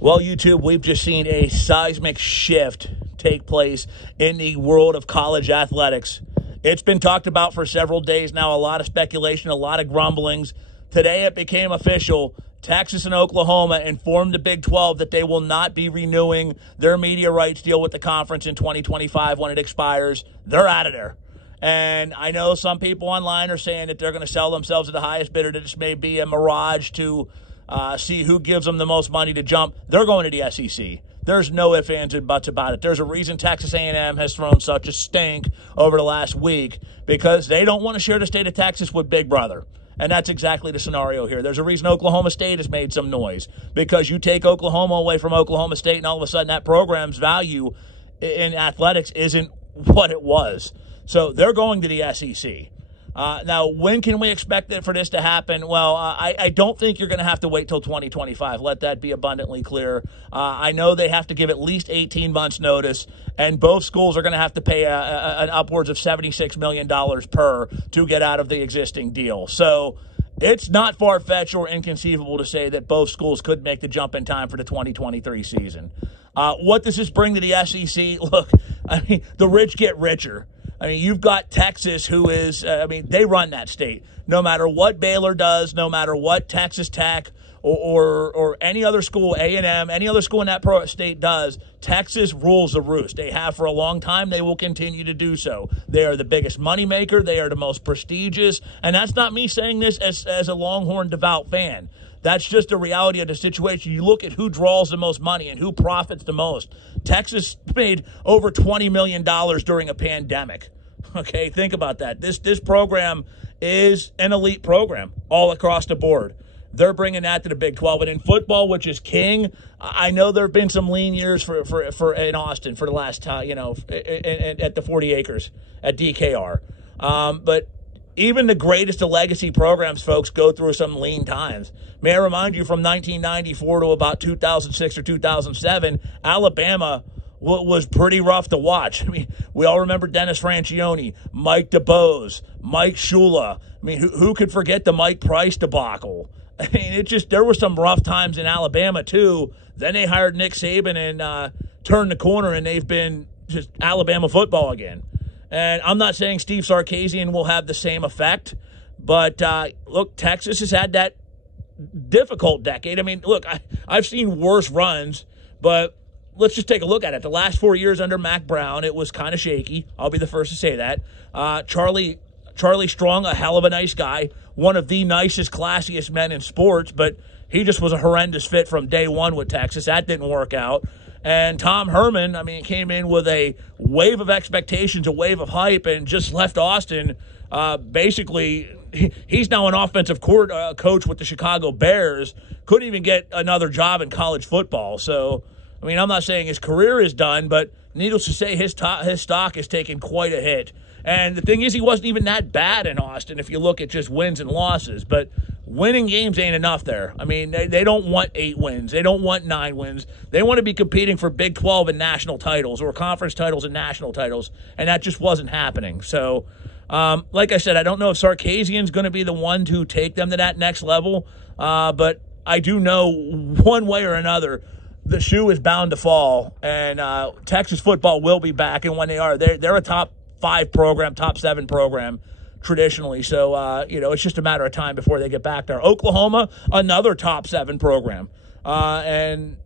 Well, YouTube, we've just seen a seismic shift take place in the world of college athletics. It's been talked about for several days now, a lot of speculation, a lot of grumblings. Today it became official. Texas and Oklahoma informed the Big 12 that they will not be renewing their media rights deal with the conference in 2025 when it expires. They're out of there. And I know some people online are saying that they're going to sell themselves at the highest bidder, that this may be a mirage to see who gives them the most money to jump. They're going to the SEC. There's no ifs, ands, and buts about it. There's a reason Texas A&M has thrown such a stink over the last week, because they don't want to share the state of Texas with Big Brother. And that's exactly the scenario here. There's a reason Oklahoma State has made some noise, because you take Oklahoma away from Oklahoma State and all of a sudden that program's value in athletics isn't what it was. So they're going to the SEC. Now, when can we expect for this to happen? Well, I don't think you're going to have to wait till 2025. Let that be abundantly clear. I know they have to give at least 18 months notice, and both schools are going to have to pay an upwards of $76 million per to get out of the existing deal. So it's not far-fetched or inconceivable to say that both schools could make the jump in time for the 2023 season. What does this bring to the SEC? Look, I mean, the rich get richer. I mean, you've got Texas, who is, they run that state. No matter what Baylor does, no matter what Texas Tech or any other school, A&M, any other school in that state does, Texas rules the roost. They have for a long time. They will continue to do so. They are the biggest moneymaker. They are the most prestigious. And that's not me saying this as a Longhorn devout fan. That's just the reality of the situation. You look at who draws the most money and who profits the most. Texas made over $20 million during a pandemic. Okay, think about that. This program is an elite program all across the board. They're bringing that to the Big 12. And in football, which is king, I know there have been some lean years for in Austin for the last time, at the 40 acres at DKR. But even the greatest of legacy programs, folks, go through some lean times. May I remind you, from 1994 to about 2006 or 2007, Alabama was pretty rough to watch. I mean, we all remember Dennis Franchione, Mike DeBose, Mike Shula. I mean, who could forget the Mike Price debacle? I mean, there were some rough times in Alabama, too. Then they hired Nick Saban and turned the corner, and they've been just Alabama football again. And I'm not saying Steve Sarkisian will have the same effect, but look, Texas has had that difficult decade. I mean, look, I've seen worse runs, but let's just take a look at it. The last 4 years under Mack Brown, it was kind of shaky. I'll be the first to say that. Charlie Strong, a hell of a nice guy, one of the nicest, classiest men in sports, but he just was a horrendous fit from day one with Texas. That didn't work out. And Tom Herman, came in with a wave of expectations, a wave of hype, and just left Austin. Basically, he's now an offensive coach with the Chicago Bears. Couldn't even get another job in college football. So, I'm not saying his career is done, but needless to say, his stock has taken quite a hit. And the thing is, he wasn't even that bad in Austin if you look at just wins and losses. But winning games ain't enough there. They don't want 8 wins. They don't want 9 wins. They want to be competing for Big 12 and national titles, or conference titles and national titles, and that just wasn't happening. So, like I said, I don't know if Sarkisian's going to be the one to take them to that next level, but I do know one way or another the shoe is bound to fall, and Texas football will be back, and when they are, they're a top 5 program, top 7 program traditionally. So, it's just a matter of time before they get back there. Oklahoma, another top 7 program. And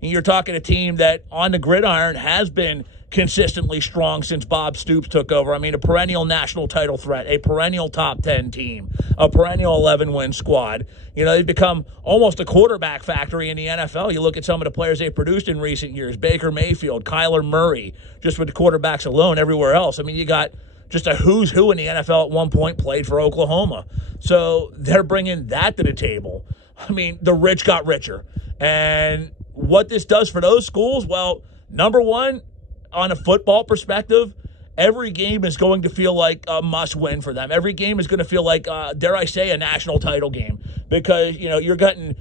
you're talking a team that on the gridiron has been consistently strong since Bob Stoops took over. A perennial national title threat, a perennial top 10 team, a perennial 11-win squad. They've become almost a quarterback factory in the NFL. You look at some of the players they've produced in recent years, Baker Mayfield, Kyler Murray, just with the quarterbacks alone. Everywhere else, you got just a who's who in the NFL at one point played for Oklahoma. So they're bringing that to the table. The rich got richer. And what this does for those schools, well, number one, on a football perspective, every game is going to feel like a must-win for them. Every game is going to feel like, dare I say, a national title game. Because, you're getting,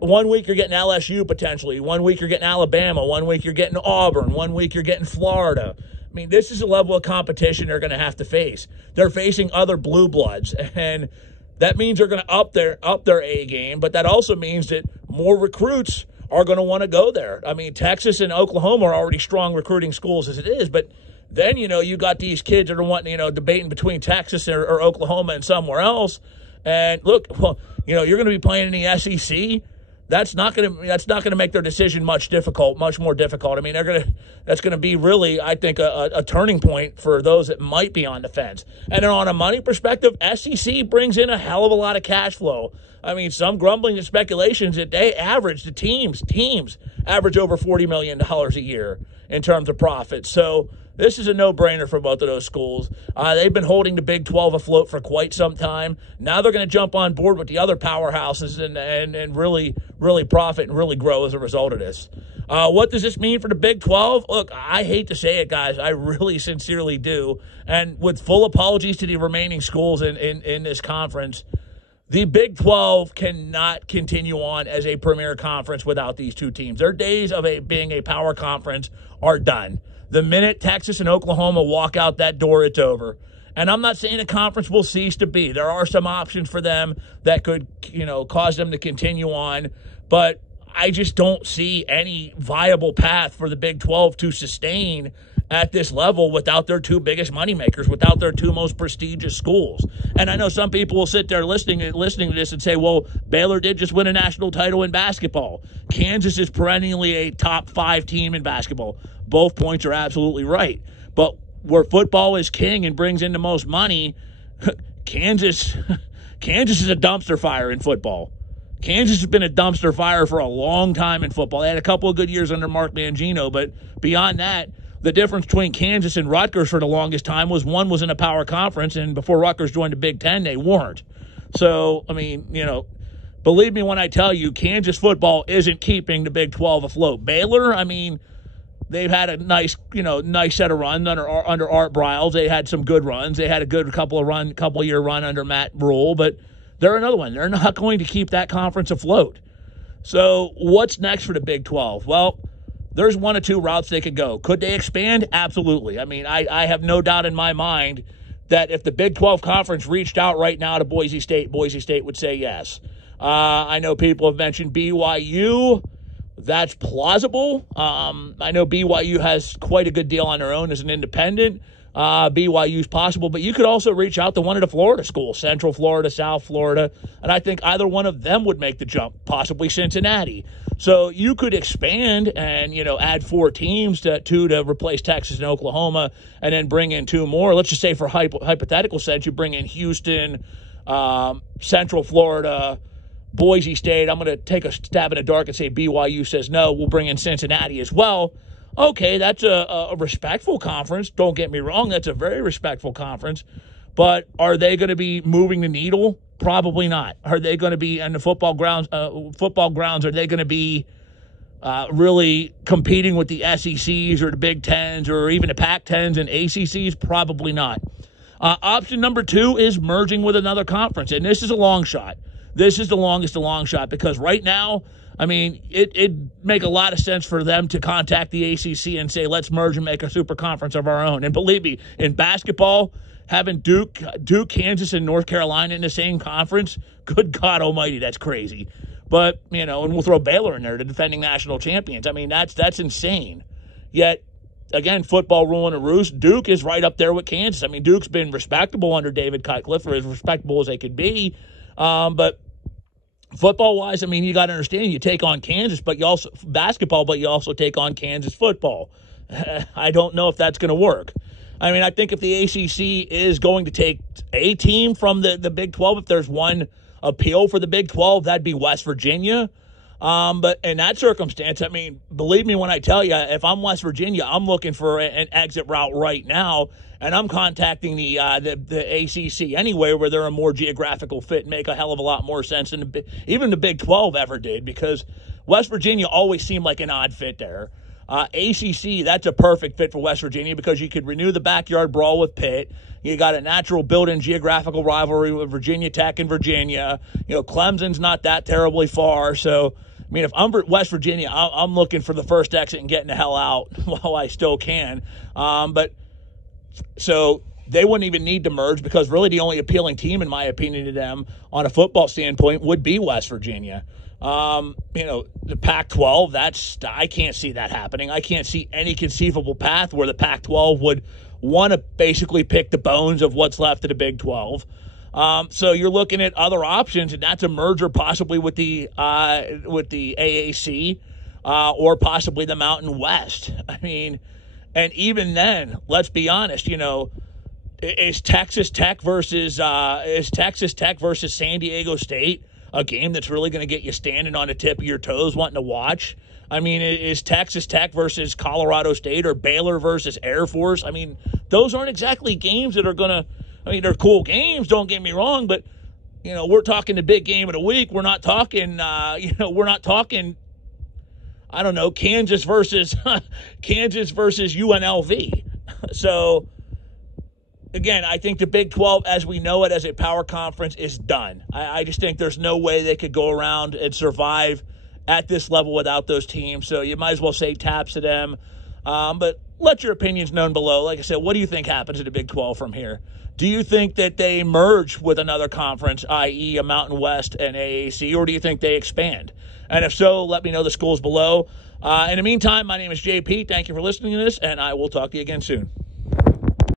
1 week you're getting LSU potentially. 1 week you're getting Alabama. 1 week you're getting Auburn. 1 week you're getting Florida. This is a level of competition they're going to have to face. They're facing other blue bloods, and that means they're going to up their A game, but that also means that more recruits are going to want to go there. I mean, Texas and Oklahoma are already strong recruiting schools as it is, but then, you got these kids that are wanting, debating between Texas or Oklahoma and somewhere else. And look, well, you're going to be playing in the SEC. That's not going to make their decision much more difficult. I mean, that's going to be really, I think, a turning point for those that might be on the fence. And then on a money perspective, SEC brings in a hell of a lot of cash flow. I mean, some grumbling and speculations that they average, the teams average over $40 million a year in terms of profits. So this is a no-brainer for both of those schools. They've been holding the Big 12 afloat for quite some time. Now they're going to jump on board with the other powerhouses and really, really profit and really grow as a result of this. What does this mean for the Big 12? Look, I hate to say it, guys. I really sincerely do. And with full apologies to the remaining schools in this conference, the Big 12 cannot continue on as a premier conference without these two teams. Their days of being a power conference are done. The minute Texas and Oklahoma walk out that door, it's over. And I'm not saying a conference will cease to be. There are some options for them that could, cause them to continue on. But I just don't see any viable path for the Big 12 to sustain at this level without their two biggest moneymakers, without their two most prestigious schools. And I know some people will sit there listening to this and say, well, Baylor did just win a national title in basketball. Kansas is perennially a top 5 team in basketball. Both points are absolutely right. But where football is king and brings in the most money, Kansas is a dumpster fire in football. Kansas has been a dumpster fire for a long time in football. They had a couple of good years under Mark Mangino, but beyond that, the difference between Kansas and Rutgers for the longest time was one was in a power conference, and before Rutgers joined the Big Ten, they weren't. So, I mean, believe me when I tell you, Kansas football isn't keeping the Big 12 afloat. Baylor, I mean, they've had a nice set of runs under Art Briles. They had some good runs. They had a good couple year run under Matt Rule, but they're another one. They're not going to keep that conference afloat. So what's next for the Big 12? Well, there's one or two routes they could go. Could they expand? Absolutely. I mean, I have no doubt in my mind that if the Big 12 Conference reached out right now to Boise State would say yes. I know people have mentioned BYU. That's plausible. I know BYU has quite a good deal on their own as an independent. BYU's possible, but you could also reach out to one of the Florida schools, Central Florida, South Florida, and I think either one of them would make the jump, possibly Cincinnati. So you could expand and, add 4 teams to replace Texas and Oklahoma and then bring in 2 more. Let's just say for hypothetical sense, you bring in Houston, Central Florida, Boise State. I'm going to take a stab in the dark and say BYU says no. We'll bring in Cincinnati as well. Okay, that's a respectful conference. Don't get me wrong. That's a very respectful conference. But are they going to be moving the needle? Probably not. Are they going to be in the football grounds? Are they going to be really competing with the SECs or the Big Tens or even the Pac-10s and ACCs? Probably not. Option number 2 is merging with another conference, and this is a long shot. This is the longest long shot because right now, I mean, it'd make a lot of sense for them to contact the ACC and say, let's merge and make a super conference of our own. And believe me, in basketball, having Duke, Kansas, and North Carolina in the same conference, good God almighty, that's crazy. But, and we'll throw Baylor in there, the defending national champions. I mean, that's insane. Yet, again, football ruling a roost. Duke is right up there with Kansas. I mean, Duke's been respectable under David Cutcliffe, or as respectable as they could be. But football-wise, I mean, you got to understand, you take on Kansas, but you also take on Kansas football. I don't know if that's going to work. I mean, I think if the ACC is going to take a team from the Big 12, if there's one appeal for the Big 12, that'd be West Virginia. But in that circumstance, I mean, believe me when I tell you, if I'm West Virginia, I'm looking for an exit route right now, and I'm contacting the ACC anyway, where they're a more geographical fit and make a hell of a lot more sense than even the Big 12 ever did, because West Virginia always seemed like an odd fit there. ACC, that's a perfect fit for West Virginia because you could renew the backyard brawl with Pitt. You got a natural built-in geographical rivalry with Virginia Tech and Virginia. Clemson's not that terribly far. So, I mean, if I'm West Virginia, I'm looking for the first exit and getting the hell out while I still can. So they wouldn't even need to merge because really the only appealing team, in my opinion, to them on a football standpoint would be West Virginia. The Pac-12, I can't see that happening. I can't see any conceivable path where the Pac-12 would want to basically pick the bones of what's left of the Big 12. So you're looking at other options, and that's a merger possibly with the AAC or possibly the Mountain West. I mean, and even then, let's be honest, is Texas Tech versus San Diego State a game that's really going to get you standing on the tip of your toes wanting to watch? I mean, is Texas Tech versus Colorado State or Baylor versus Air Force? I mean, those aren't exactly games that are going to, they're cool games, don't get me wrong, but, we're talking the big game of the week. We're not talking, I don't know, Kansas versus UNLV. So, again, I think the Big 12, as we know it as a power conference, is done. I just think there's no way they could go around and survive at this level without those teams. So you might as well say taps to them. But let your opinions known below. Like I said, what do you think happens to the Big 12 from here? Do you think that they merge with another conference, i.e. a Mountain West and AAC, or do you think they expand? And if so, let me know the schools below. In the meantime, my name is JP. Thank you for listening to this, and I will talk to you again soon.